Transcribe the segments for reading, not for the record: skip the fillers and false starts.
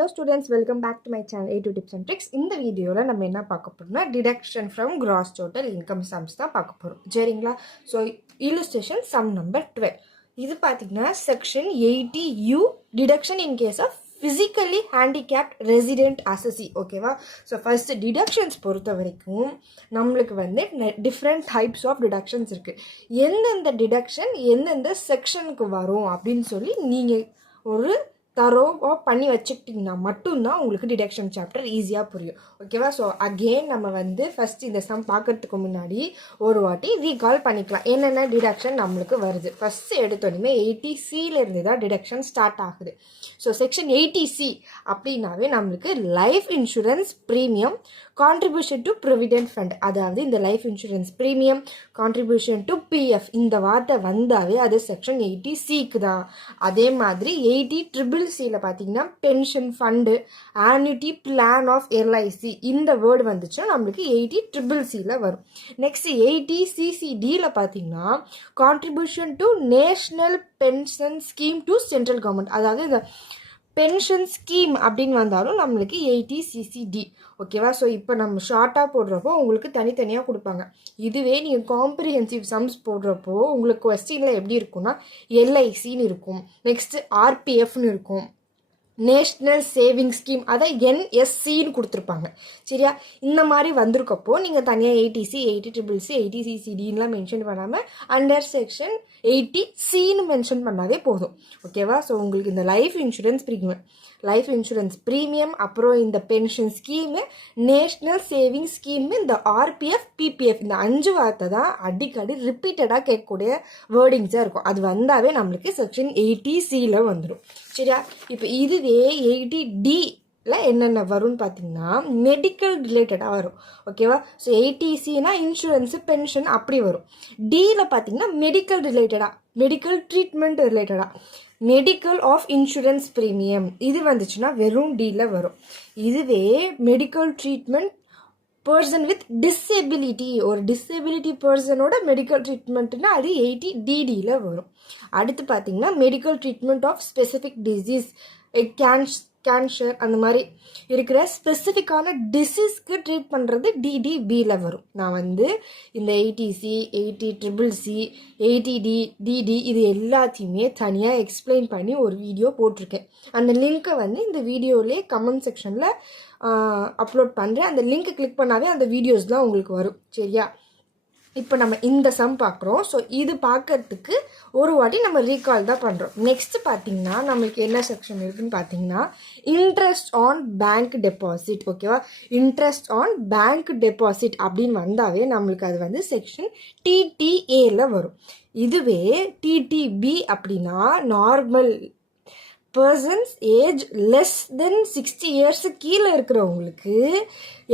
Hello students, welcome back to my channel A2 Tips and Tricks. இந்த வீடியோவில் நம்ம என்ன பார்க்க போறோம்னா deduction from gross total income sums தான் பார்க்க போகிறோம். சரிங்களா? So illustration sum number 12. இது பார்த்தீங்கன்னா section 80U deduction in case of physically handicapped resident assessee. ஓகேவா? ஸோ ஃபர்ஸ்ட் டிடக்ஷன்ஸ் பொறுத்த வரைக்கும் நம்மளுக்கு வந்து டிஃப்ரெண்ட் டைப்ஸ் ஆஃப் டிடக்ஷன்ஸ் இருக்குது. எந்தெந்த டிடக்ஷன் எந்தெந்த செக்ஷனுக்கு வரும் அப்படின்னு சொல்லி நீங்கள் ஒரு தரோவாக பண்ணி வச்சுக்கிட்டிங்கன்னா மட்டும்தான் உங்களுக்கு டிடக்ஷன் சாப்டர் ஈஸியாக புரியும். ஓகேவா? ஸோ அகெயின் நம்ம வந்து ஃபஸ்ட் இந்த சம் பார்க்கறதுக்கு முன்னாடி ஒரு வாட்டி ரீகால் பண்ணிக்கலாம் என்னென்ன டிடக்ஷன் நம்மளுக்கு வருது. ஃபஸ்ட்டு எடுத்தோடனே 80Cலேருந்து தான் டிடக்ஷன் ஸ்டார்ட் ஆகுது. ஸோ செக்ஷன் 80C அப்படின்னாவே நம்மளுக்கு life insurance premium, contribution to provident fund, அதாவது இந்த life insurance premium, contribution to PF இந்த வார்த்தை வந்தாவே அது செக்ஷன் 80Cக்கு தான். அதே மாதிரி 80CCCல பார்த்தீங்கன்னா pension fund, annuity plan of LIC இந்த வேர்டு வந்துச்சுன்னா நம்மளுக்கு 80CCCல வரும். நெக்ஸ்ட் 80CCDல பார்த்தீங்கன்னா contribution to national pension scheme to central government, அதாவது இந்த பென்ஷன் ஸ்கீம் அப்படின்னு வந்தாலும் நம்மளுக்கு 80CCD. ஓகேவா? ஸோ இப்போ நம்ம ஷார்ட்டாக போடுறப்போ உங்களுக்கு தனித்தனியாக கொடுப்பாங்க. இதுவே நீங்கள் காம்ப்ரிஹென்சிவ் சம்ஸ் போடுறப்போ உங்களுக்கு கொஸ்டினில் எப்படி இருக்கும்னா எல்ஐசின்னு இருக்கும், நெக்ஸ்ட்டு ஆர்பிஎஃப்னு இருக்கும், நேஷ்னல் சேவிங் ஸ்கீம் அதை NSCன்னு கொடுத்துருப்பாங்க. சரியா? இந்த மாதிரி வந்திருக்கப்போ நீங்கள் தனியாக 80C, 80CCC, 80CCDன்லாம் மென்ஷன் பண்ணாமல் அண்டர் செக்ஷன் 80Cன்னு மென்ஷன் பண்ணாவே போதும். ஓகேவா? ஸோ உங்களுக்கு இந்த லைஃப் இன்சூரன்ஸ் ப்ரீமியம் அப்புறம் இந்த pension scheme, national saving scheme, இந்த ஆர்பிஎஃப், பிபிஎஃப் இந்த 5 வார்த்தை தான் அடிக்கடி ரிப்பீட்டடாக கேட்கக்கூடிய வேர்டிங்ஸாக இருக்கும். அது வந்தாவே நம்மளுக்கு செக்ஷன் 80Cயில் வந்துடும். சரியா? இப்போ இதுவே 80Dல என்னென்ன வரும்னு பார்த்தீங்கன்னா மெடிக்கல் ரிலேட்டடாக வரும். ஓகேவா? ஸோ 80Cனா இன்சூரன்ஸு பென்ஷன் அப்படி வரும். டியில் பார்த்தீங்கன்னா மெடிக்கல் ரிலேட்டடாக, மெடிக்கல் ட்ரீட்மெண்ட் ரிலேட்டடாக, மெடிக்கல் ஆஃப் இன்சூரன்ஸ் ப்ரீமியம் இது வந்துச்சுன்னா வெறும் டியில் வரும். இதுவே medical treatment person with disability, ஒரு டிசேபிலிட்டி பர்சனோட மெடிக்கல் ட்ரீட்மெண்ட்னா அது 80DDயில் வரும். அடுத்து பார்த்தீங்கன்னா medical treatment of specific disease, cancer அந்த மாதிரி இருக்கிற ஸ்பெசிஃபிக்கான டிசீஸ்க்கு ட்ரீட் பண்ணுறது DDBயில் வரும். நான் வந்து இந்த 80C, 80CCC, 80D, DD இது எல்லாத்தையுமே தனியாக எக்ஸ்பிளைன் பண்ணி ஒரு வீடியோ போட்டிருக்கேன். அந்த லிங்க்கை வந்து இந்த வீடியோவிலே கமெண்ட் செக்ஷனில் அப்லோட் பண்ணுறேன். அந்த லிங்க்கை கிளிக் பண்ணாவே அந்த வீடியோஸ்லாம் உங்களுக்கு வரும். சரியா? இப்போ நம்ம இந்த சம் பார்க்குறோம். ஸோ இது பார்க்கறதுக்கு ஒரு வாட்டி நம்ம ரீகால் தான் பண்ணுறோம். நெக்ஸ்ட் பார்த்தீங்கன்னா நம்மளுக்கு என்ன செக்ஷன் இருக்குதுன்னு பார்த்தீங்கன்னா இன்ட்ரெஸ்ட் ஆன் பேங்க் டெபாசிட். ஓகேவா? இன்ட்ரெஸ்ட் ஆன் பேங்க் டெபாசிட் அப்படின்னு வந்தாவே நம்மளுக்கு அது வந்து செக்ஷன் TTAல வரும். இதுவே TTB அப்படின்னா normal persons age less than 60 years கீழே இருக்கிறவங்களுக்கு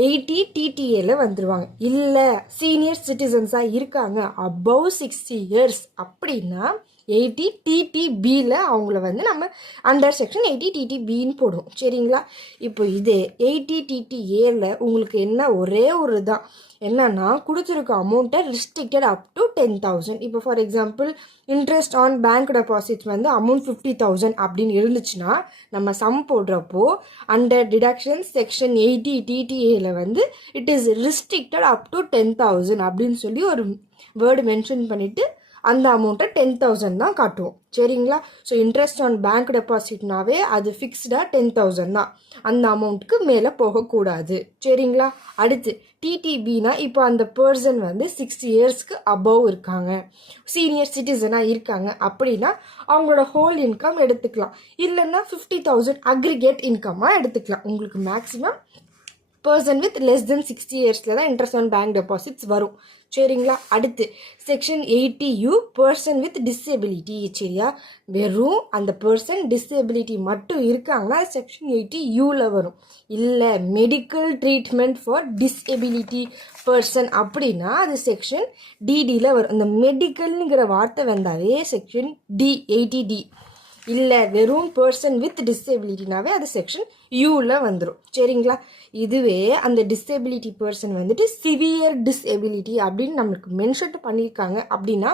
80TTAல வந்துடுவாங்க. இல்லை சீனியர் சிட்டிசன்ஸாக இருக்காங்க அபவ் 60 இயர்ஸ் அப்படின்னா 80TTBயில் அவங்கள வந்து நம்ம அண்டர் செக்ஷன் 80TTBன்னு போடுவோம். சரிங்களா? இப்போ இது 80TTAல உங்களுக்கு என்ன ஒரே ஒரு தான் என்னன்னா கொடுத்துருக்க அமௌண்ட்டை ரிஸ்ட்ரிக்டட் அப் டு 10,000. இப்போ for example interest on bank deposits வந்து அமௌண்ட் 50,000 அப்படின்னு இருந்துச்சுன்னா நம்ம சம் போடுறப்போ அண்டர் டிடக்ஷன் செக்ஷன் 80TTAல வந்து it is restricted up to 10,000 அப்படின்னு சொல்லி ஒரு வேர்டு மென்ஷன் பண்ணிவிட்டு அந்த அமௌண்ட்டை 10,000 தான் காட்டுவோம். சரிங்களா? ஸோ இன்ட்ரெஸ்ட் ஆன் பேங்க் டெபாசிட்னாவே அது ஃபிக்ஸ்டாக 10,000 தான், அந்த அமௌண்ட்டுக்கு மேலே போகக்கூடாது. சரிங்களா? அடுத்து TTBனா இப்போ அந்த பர்சன் வந்து 60 இயர்ஸ்க்கு அபவ் இருக்காங்க, சீனியர் சிட்டிசனாக இருக்காங்க அப்படின்னா அவங்களோட ஹோல் இன்கம் எடுத்துக்கலாம். இல்லைன்னா 50,000 அக்ரிகேட் இன்கமாக எடுத்துக்கலாம். உங்களுக்கு maximum person with less than 60 இயர்ஸில் தான் இன்ட்ரெஸ்ட் ஆன் பேங்க் டெபாசிட்ஸ் வரும். சரிங்களா? அடுத்து section 80U person with disability. சரியா? வெறும் அந்த பர்சன் டிசேபிலிட்டி மட்டும் இருக்காங்கன்னா செக்ஷன் 80Uவில் வரும். இல்லை medical treatment for disability person அப்படின்னா அது செக்ஷன் DDயில் வரும். இந்த மெடிக்கல்ங்கிற வார்த்தை வந்தாவே செக்ஷன் 80D. இல்லை வெறும் பர்சன் வித் டிசேபிலிட்டினாவே அது செக்ஷன் யூவில் வந்துடும். சரிங்களா? இதுவே அந்த டிசேபிலிட்டி பர்சன் வந்துட்டு சிவியர் டிசேபிலிட்டி அப்படின்னு நம்மளுக்கு மென்ஷன் பண்ணியிருக்காங்க அப்படின்னா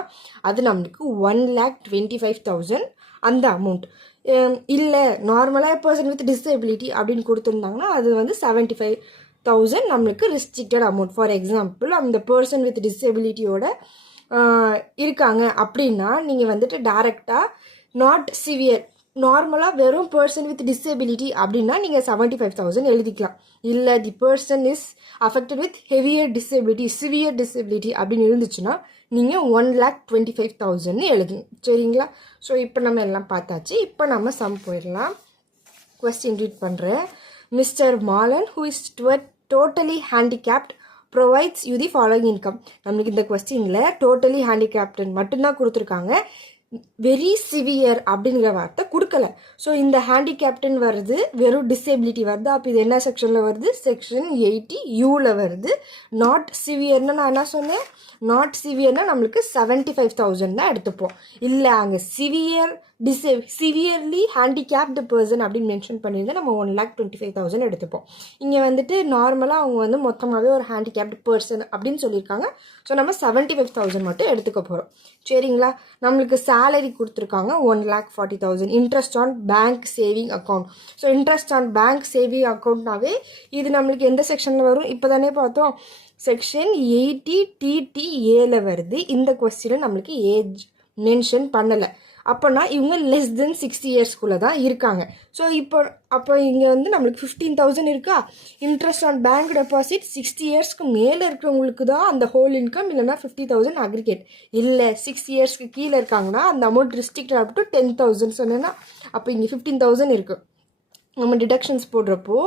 அது நம்மளுக்கு 1,25,000 அந்த அமௌண்ட். இல்லை நார்மலாக பர்சன் வித் டிசபிலிட்டி அப்படின்னு கொடுத்துருந்தாங்கன்னா அது வந்து 75,000 நம்மளுக்கு ரெஸ்ட்ரிக்டட் அமௌண்ட். ஃபார் எக்ஸாம்பிள் அந்த பர்சன் வித் டிசபிலிட்டியோட இருக்காங்க அப்படின்னா நீங்கள் வந்துட்டு டைரெக்டாக நாட் சிவியர் நார்மலாக வெறும் பர்சன் வித் டிசபிலிட்டி அப்படின்னா நீங்கள் 75,000 எழுதிக்கலாம். இல்லை the person is affected with heavier disability severe disability அப்படின்னு இருந்துச்சுன்னா நீங்கள் 1,25,000 எழுதுங்க. சரிங்களா? ஸோ இப்போ நம்ம எல்லாம் பார்த்தாச்சு. இப்போ நம்ம சம் போயிடலாம். கொஸ்டின் ரீட் பண்ணுறேன். Mister Malan who is totally handicapped provides you the following income. நம்மளுக்கு இந்த கொஸ்டினில் டோட்டலி ஹேண்டிகேப்டன் மட்டும்தான் கொடுத்துருக்காங்க. வெரி சிவியர் அப்படிங்கிற வார்த்தை கொடுக்கல. ஸோ இந்த ஹேண்டிகேப்டன் வருது, வெறும் டிசேபிலிட்டி வருது. அப்போ இது என்ன செக்ஷனில் வருது? செக்ஷன் 80U வருது. நாட் சிவியர்னா நான் என்ன சொன்னேன்? நாட் சிவியர்னா நம்மளுக்கு 75,000 தான் எடுத்துப்போம். இல்லை அங்கே சிவியர்லி ஹேண்டிகேப்டு பர்சன் அப்படின்னு மென்ஷன் பண்ணியிருந்தா நம்ம 1,25,000 எடுத்துப்போம். இங்கே வந்துட்டு நார்மலாக அவங்க வந்து மொத்தமாகவே ஒரு ஹேண்டிகேப்டு பர்சன் அப்படின்னு சொல்லியிருக்காங்க. ஸோ நம்ம 75,000 மட்டும் எடுத்துக்க போகிறோம். சரிங்களா? நம்மளுக்கு சேலரி கொடுத்துருக்காங்க 1,40,000. Interest on bank saving account. So interest on bank saving அக்கௌண்ட்னாவே இது நம்மளுக்கு எந்த செக்ஷனில் வரும்? இப்போ தானே பார்த்தோம், செக்ஷன் 80TTA வருது. இந்த கொஸ்டினில் நம்மளுக்கு ஏஜ் மென்ஷன் பண்ணலை. அப்போனா இவங்க லெஸ் தென் 60 இயர்ஸ்குள்ளே தான் இருக்காங்க. ஸோ அப்போ இங்கே வந்து நம்மளுக்கு 15,000 இருக்கா? இன்ட்ரெஸ்ட் ஆன் பேங்க் டெபாசிட் 60 இயர்ஸ்க்கு மேலே இருக்கிறவங்களுக்கு தான் அந்த ஹோல் இன்கம், இல்லைனா 50,000 அக்ரிகேட். இல்லை 6 இயர்ஸ்க்கு கீழே இருக்காங்கன்னா அந்த அமௌண்ட் ரெஸ்ட்ரிக்டட் அப் டு 10,000 சொன்னேன்னா அப்போ இங்கே 15,000 இருக்குது. நம்ம டிடக்ஷன்ஸ் போடுறப்போ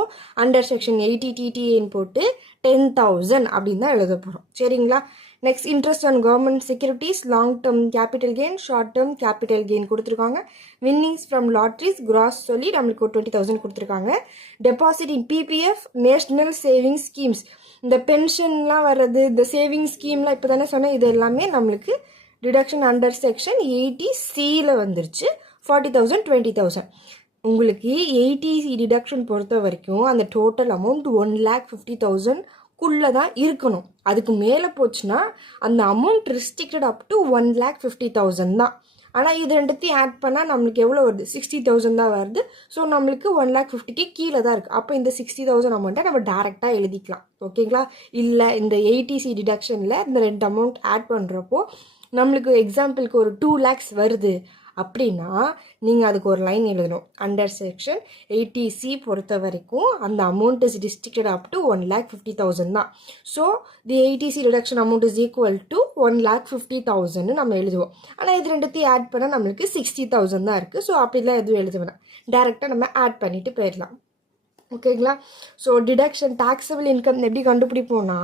அண்டர் செக்ஷன் 80TTAன்னு போட்டு 10,000 அப்படின்னு தான் எழுத போகிறோம். சரிங்களா? Next interest on government securities, long term capital gain, short term capital gain கொடுத்துருக்காங்க. வின்னிங்ஸ் ஃப்ரம் லாட்ரிஸ் கிராஸ் சொல்லி நம்மளுக்கு ஒரு 20,000 கொடுத்துருக்காங்க. டெபாசிட் இன் PPF நேஷ்னல் சேவிங் ஸ்கீம்ஸ், இந்த பென்ஷன்லாம் வர்றது, இந்த சேவிங் ஸ்கீம்லாம் இப்போ தானே சொன்னேன், இது எல்லாமே நம்மளுக்கு டிடக்ஷன் அண்டர் செக்ஷன் 80Cயில் வந்துருச்சு. 40,000 20,000. உங்களுக்கு 80C டிடக்ஷன் பொறுத்த வரைக்கும் அந்த டோட்டல் அமௌண்ட் 1,50,000 தான் இருக்கணும். அதுக்கு மேலே போச்சுன்னா அந்த அமௌண்ட் ரெஸ்ட்ரிக்டட் அப் டு 1,50,000 தான். ஆனால் இது ரெண்டுத்தையும் ஆட் பண்ணால் நம்மளுக்கு எவ்வளோ வருது? 60,000 தான் வருது. ஸோ நம்மளுக்கு 1,50,000 கீழே தான் இருக்குது. அப்போ இந்த 60,000 அமௌண்ட்டை நம்ம டேரெக்டாக எழுதிக்கலாம். ஓகேங்களா? இல்லை இந்த 80C டிடக்ஷனில் இந்த 2 அமௌண்ட் ஆட் பண்ணுறப்போ நம்மளுக்கு எக்ஸாம்பிளுக்கு ஒரு 2 lakhs வருது அப்படின்னா நீங்கள் அதுக்கு ஒரு லைன் எழுதணும். அண்டர் செக்ஷன் 80C பொறுத்த வரைக்கும் அந்த அமௌண்ட் இஸ் டிஸ்ட்ரிக்டட் அப் டு 1,50,000 தான். So the 80C reduction amount is equal to 1,50,000 நம்ம எழுதுவோம். ஆனால் இது ரெண்டுத்தையும் ஆட் பண்ணால் நம்மளுக்கு 60,000 தான் இருக்குது. ஸோ அப்படிலாம் எதுவும் எழுத வேணாம், டேரெக்டாக நம்ம ஆட் பண்ணிவிட்டு போயிடலாம். ஓகேங்களா? ஸோ டிடக்ஷன் டாக்ஸபிள் இன்கம் எப்படி கண்டுபிடிப்போம்னா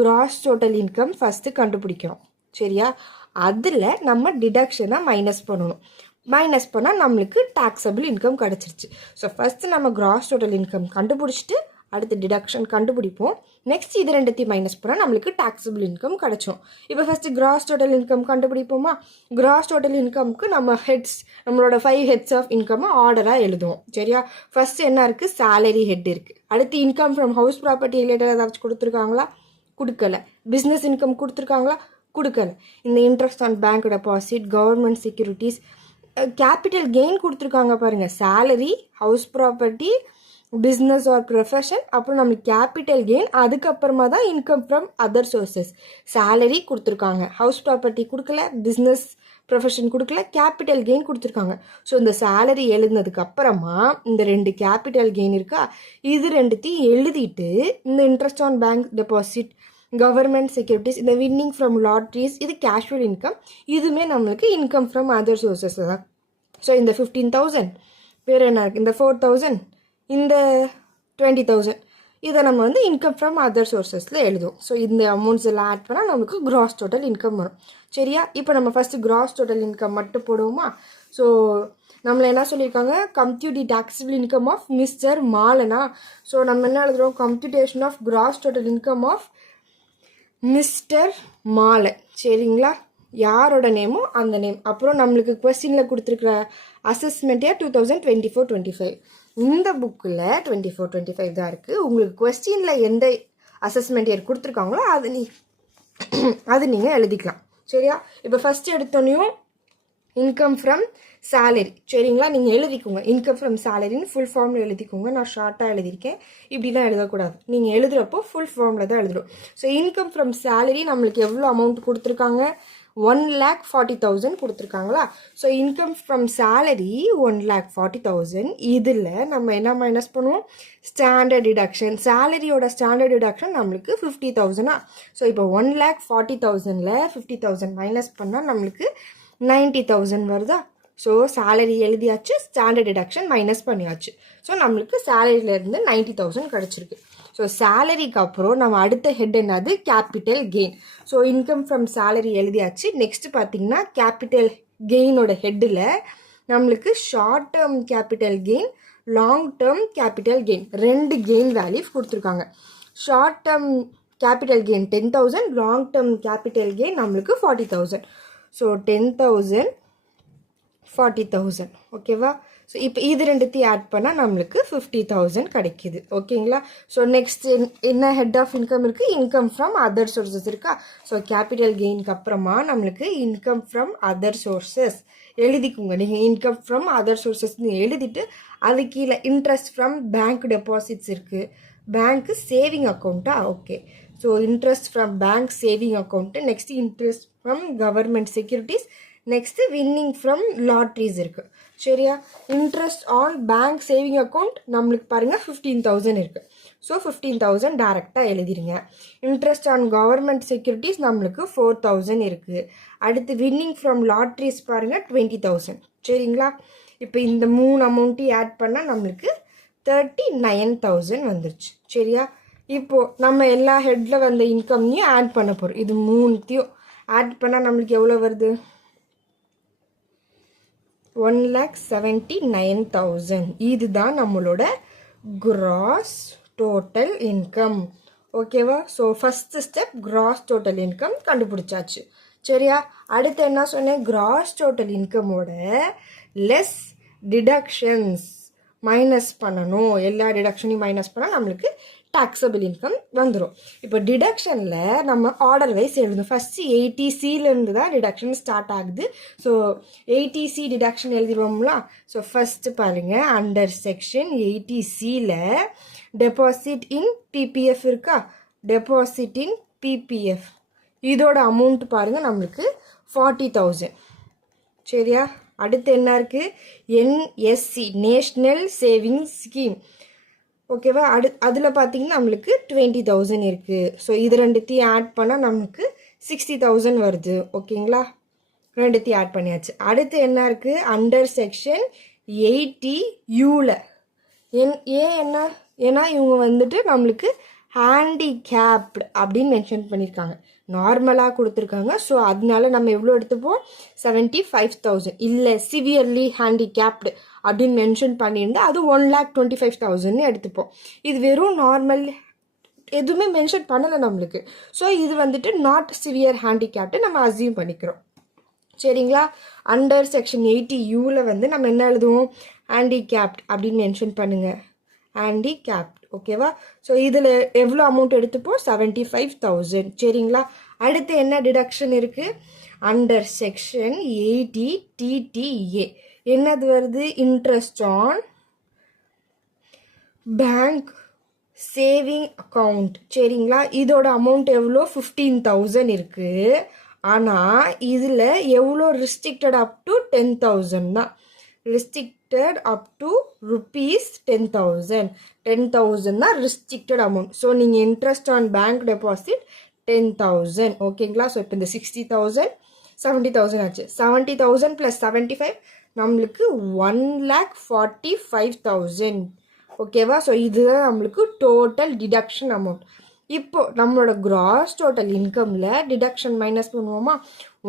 கிராஸ் டோட்டல் இன்கம் ஃபஸ்ட்டு கண்டுபிடிக்கிறோம். சரியா? அதில் நம்ம டிடக்ஷனை மைனஸ் பண்ணணும். மைனஸ் பண்ணால் நம்மளுக்கு டாக்ஸபிள் இன்கம் கிடச்சிருச்சு. ஸோ ஃபஸ்ட்டு நம்ம கிராஸ் டோட்டல் இன்கம் கண்டுபிடிச்சிட்டு அடுத்து டிடக்ஷன் கண்டுபிடிப்போம். நெக்ஸ்ட் இது ரெண்டுத்தையும் மைனஸ் பண்ணால் நம்மளுக்கு டாக்ஸபிள் இன்கம் கிடச்சிரும். இப்போ ஃபஸ்ட்டு கிராஸ் டோட்டல் இன்கம் கண்டுபிடிப்போமா? கிராஸ் டோட்டல் இன்கம்க்கு நம்ம நம்மளோட 5 ஹெட்ஸ் ஆஃப் இன்கம் ஆர்டராக எழுதுவோம். சரியா? ஃபஸ்ட்டு என்ன இருக்குது? சேலரி ஹெட் இருக்குது. அடுத்து income from house property related ஏதாச்சும் கொடுத்துருக்காங்களா? கொடுக்கல. பிஸ்னஸ் இன்கம் கொடுத்துருக்காங்களா? கொடுக்கல. இந்த interest on bank deposit, government securities, capital gain கொடுத்துருக்காங்க பாருங்கள். Salary, house property, business or profession, அப்புறம் நம்மளுக்கு கேபிட்டல் கெயின், அதுக்கப்புறமா தான் income from other sources. Salary கொடுத்துருக்காங்க, ஹவுஸ் ப்ராப்பர்ட்டி கொடுக்கல, பிஸ்னஸ் ப்ரொஃபஷன் கொடுக்கல, கேபிட்டல் கெயின் கொடுத்துருக்காங்க. ஸோ இந்த சேலரி எழுதுனதுக்கு அப்புறமா இந்த 2 கேபிட்டல் கெயின் இருக்கா, இது ரெண்டுத்தையும் எழுதிட்டு இந்த interest on bank deposit, government securities, இந்த வின்னிங் ஃப்ரம் லாட்ரிஸ், இது கேஷுவல் இன்கம், இதுவுமே நம்மளுக்கு இன்கம் ஃப்ரம் அதர் சோர்சஸ் தான். ஸோ இந்த 15,000 வேறு என்ன இருக்குது? இந்த 4,000, இந்த 20,000, இதை நம்ம வந்து இன்கம் ஃப்ரம் அதர் சோர்சஸில் எழுதுவோம். ஸோ இந்த அமௌண்ட்ஸ் எல்லாம் ஆட் பண்ணால் நமக்கு கிராஸ் டோட்டல் இன்கம் வரும். சரியா? இப்போ நம்ம ஃபஸ்ட்டு கிராஸ் டோட்டல் இன்கம் மட்டும் போடுவோமா? ஸோ நம்மளை என்ன சொல்லியிருக்காங்க? Compute the taxable income of mister மாலனா. ஸோ நம்ம என்ன எழுதுகிறோம்? Computation of gross total income of mister Malan. சரிங்களா? யாரோட நேமோ அந்த நேம். அப்புறம் நம்மளுக்கு கொஸ்டினில் கொடுத்துருக்குற அசஸ்மெண்ட் இயர் 2024-25. இந்த புக்கில் 24-25 தான் இருக்குது. உங்களுக்கு கொஸ்டினில் எந்த அசஸ்மெண்ட் இயர் கொடுத்துருக்காங்களோ அது நீங்கள் எழுதிக்கலாம். சரியா? இப்போ ஃபஸ்ட்டு எடுத்தோன்னையும் இன்கம் ஃப்ரம் சேலரி. சரிங்களா, நீங்கள் எழுதிக்கோங்க. இன்கம் ஃப்ரம் சேலரின்னு ஃபுல் ஃபார்மில் எழுதிக்கோங்க. நான் ஷார்ட்டாக எழுதியிருக்கேன், இப்படிலாம் எழுதக்கூடாது. நீங்கள் எழுதுகிறப்போ ஃபுல் ஃபார்மில் தான் எழுதுடும். ஸோ இன்கம் ஃப்ரம் சேலரி நம்மளுக்கு எவ்வளோ அமௌண்ட் கொடுத்துருக்காங்க, 1,40,000 கொடுத்துருக்காங்களா. So income from salary 1,40,000. இதில் நம்ம என்ன மைனஸ் பண்ணுவோம், ஸ்டாண்டர்ட் டிடக்ஷன். சேலரியோட ஸ்டாண்டர்ட் டிடக்ஷன் நம்மளுக்கு 50,000. ஸோ இப்போ 1,40,000ல் 50,000 மைனஸ் பண்ணால் நம்மளுக்கு 90,000 வருதா. ஸோ சேலரி எழுதியாச்சு, ஸ்டாண்டர்ட் டிடக்ஷன் மைனஸ் பண்ணியாச்சு. ஸோ நம்மளுக்கு சேலரியிலேருந்து 90,000 கிடச்சிருக்கு. ஸோ சேலரிக்கு அப்புறம் நம்ம அடுத்த ஹெட் என்னது, capital gain. So income from salary எழுதியாச்சு. நெக்ஸ்ட் பார்த்தீங்கன்னா கேபிட்டல் கெயினோட ஹெட்டில் நம்மளுக்கு short term capital gain, long term capital gain, 2 gain value கொடுத்துருக்காங்க. Short term capital gain 10,000, long term capital gain நம்மளுக்கு 40,000. ஸோ 10,000 40,000. ஓகேவா. ஸோ இப்போ இது ரெண்டுத்தையும் ஆட் பண்ணால் நம்மளுக்கு 50,000 கிடைக்கிது. ஓகேங்களா. ஸோ நெக்ஸ்ட் என்ன ஹெட் ஆஃப் இன்கம் இருக்குது, இன்கம் ஃப்ரம் அதர் சோர்ஸஸ் இருக்கா. ஸோ கேபிட்டல் கெயினுக்கு அப்புறமா நம்மளுக்கு இன்கம் ஃப்ரம் அதர் சோர்ஸஸ் எழுதிக்குங்க. நீங்கள் இன்கம் ஃப்ரம் அதர் சோர்ஸஸ்ன்னு எழுதிட்டு அது கீழே இன்ட்ரெஸ்ட் ஃப்ரம் பேங்க் டெபாசிட்ஸ் இருக்குது. பேங்க்கு சேவிங் அக்கௌண்ட்டா, okay. So interest from bank saving account, next interest from government securities, next winning from lotteries இருக்குது. சரியா. Interest on bank saving account நம்மளுக்கு பாருங்கள் 15,000 இருக்குது. ஸோ 15,000 டேரெக்டாக எழுதிருங்க. இன்ட்ரெஸ்ட் ஆன் கவர்மெண்ட் செக்யூரிட்டிஸ் நம்மளுக்கு 4,000 இருக்குது. அடுத்து வின்னிங் ஃப்ரம் லாட்ரிஸ் பாருங்கள் 20,000. சரிங்களா. இப்போ இந்த 3 அமௌண்ட்டையும் ஆட் பண்ணால் நம்மளுக்கு 39,000 வந்துருச்சு. சரியா. இப்போது நம்ம எல்லா ஹெட்டில் வந்த இன்கம்னையும் ஆட் பண்ண போகிறோம். இது 3த்தையும் ஆட் பண்ணால் நம்மளுக்கு எவ்வளோ வருது, 1,79,000. இதுதான் நம்மளோட கிராஸ் டோட்டல் இன்கம். ஓகேவா. So first step gross total income கண்டுபிடிச்சாச்சு. சரியா. அடுத்து என்ன சொன்னேன், கிராஸ் டோட்டல் இன்கமோட லெஸ் டிடக்ஷன்ஸ் மைனஸ் பண்ணணும். எல்லா டிடக்ஷனையும் மைனஸ் பண்ணால் நம்மளுக்கு டாக்ஸபிள் இன்கம் வந்துடும். இப்போ டிடக்ஷனில் நம்ம ஆர்டர் வைஸ் எழுதணும். ஃபஸ்ட்டு 80Cலேருந்து தான் டிடக்ஷன் ஸ்டார்ட் ஆகுது. ஸோ 80C டிடக்ஷன் எழுதிடுவோம்லாம். ஸோ ஃபஸ்ட்டு பாருங்கள், அண்டர் செக்ஷன் 80Cயில் டெபாசிட் இன் பிபிஎஃப் இருக்கா. டெபாசிட் இன் பிபிஎஃப் இதோட அமௌண்ட் பாருங்கள் நம்மளுக்கு 40,000. சரியா. அடுத்து என்ன இருக்குது, என்எஸ்சி நேஷ்னல் சேவிங்ஸ் ஸ்கீம். ஓகேவா. அதில் பார்த்தீங்கன்னா நம்மளுக்கு 20,000 இருக்குது. ஸோ இது ரெண்டுத்தையும் ஆட் பண்ணால் நமக்கு 60,000 வருது. ஓகேங்களா. ரெண்டுத்தையும் ஆட் பண்ணியாச்சு. அடுத்து என்ன இருக்குது, அண்டர் செக்ஷன் 80Uவில் ஏன் என்ன, ஏன்னா இவங்க வந்துட்டு நம்மளுக்கு ஹேண்டிகேப்டு அப்படின்னு மென்ஷன் பண்ணியிருக்காங்க. நார்மலாக கொடுத்துருக்காங்க. ஸோ அதனால நம்ம எவ்வளோ எடுத்துப்போம், 75,000. இல்லை சிவியர்லி ஹேண்டிகேப்டு அப்படின்னு மென்ஷன் பண்ணியிருந்தால் அது 1,25,000 எடுத்துப்போம். இது வெறும் நார்மல் எதுவுமே மென்ஷன் பண்ணலை நம்மளுக்கு. ஸோ இது வந்துட்டு நாட் சிவியர் ஹேண்டிகேப்டு நம்ம அசியூம் பண்ணிக்கிறோம். சரிங்களா. அண்டர் செக்ஷன் 80Uவில் வந்து நம்ம என்ன எழுதுவோம், ஹேண்டிகேப்ட் அப்படின்னு மென்ஷன் பண்ணுங்கள். ஹேண்டிகேப்ட். ஓகேவா. ஸோ இதில் எவ்வளோ அமௌண்ட் எடுத்துப்போம், 75,000. சரிங்களா. அடுத்து என்ன டிடக்ஷன் இருக்குது, அண்டர் செக்ஷன் 80TTA என்னது வருது, interest on bank saving account. சரிங்களா. இதோட அமௌண்ட் எவ்வளோ, 15,000 இருக்குது. ஆனால் இதில் எவ்வளோ ரெஸ்ட்ரிக்டட் அப் டு 10,000 தான். Restricted up to ₹10,000. 10,000 தான் ரெஸ்ட்ரிக்டட் அமௌண்ட். ஸோ நீங்கள் இன்ட்ரெஸ்ட் ஆன் பேங்க் டெபாசிட் 10,000. ஓகேங்களா. ஸோ இப்போ இந்த 60,000 70,000 ஆச்சு. 70,000 + 75 நம்மளுக்கு 1,45,000. ஓகேவா. ஸோ இதுதான் நம்மளுக்கு டோட்டல் டிடக்ஷன் அமௌண்ட். இப்போ நம்மளோட கிராஸ் டோட்டல் இன்கமில் டிடக்ஷன் மைனஸ் பண்ணுவோமா,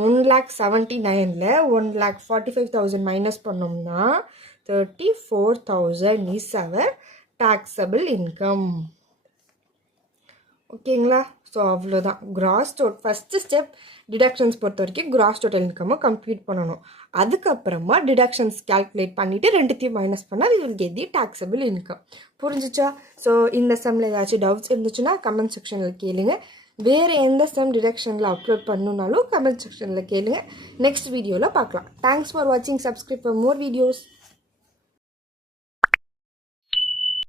1,79,000ல் 1,45,000 மைனஸ் பண்ணோம்னா 34,000 இஸ் அவர் டாக்ஸபிள் இன்கம். ஓகேங்களா. ஸோ அவ்வளோதான் gross total. First step deductions பொறுத்த வரைக்கும் கிராஸ் டோட்டல் இன்கம்மை கம்ப்ளீட் பண்ணணும். அதுக்கப்புறமா டிடக்ஷன்ஸ் கால்குலேட் பண்ணிவிட்டு ரெண்டுத்தையும் மைனஸ் பண்ணால் we will get the taxable income. புரிஞ்சிச்சா. ஸோ இந்த சம்மில் ஏதாச்சும் டவுட்ஸ் இருந்துச்சுன்னா கமெண்ட் செக்ஷனில் கேளுங்க. வேறு எந்த சம் டிடக்ஷனில் அப்லோட் பண்ணணுன்னாலும் கமெண்ட் செக்ஷனில் கேளுங்க. நெக்ஸ்ட் வீடியோவில் பார்க்கலாம். தேங்க்ஸ் ஃபார் வாட்சிங். Subscribe for more videos.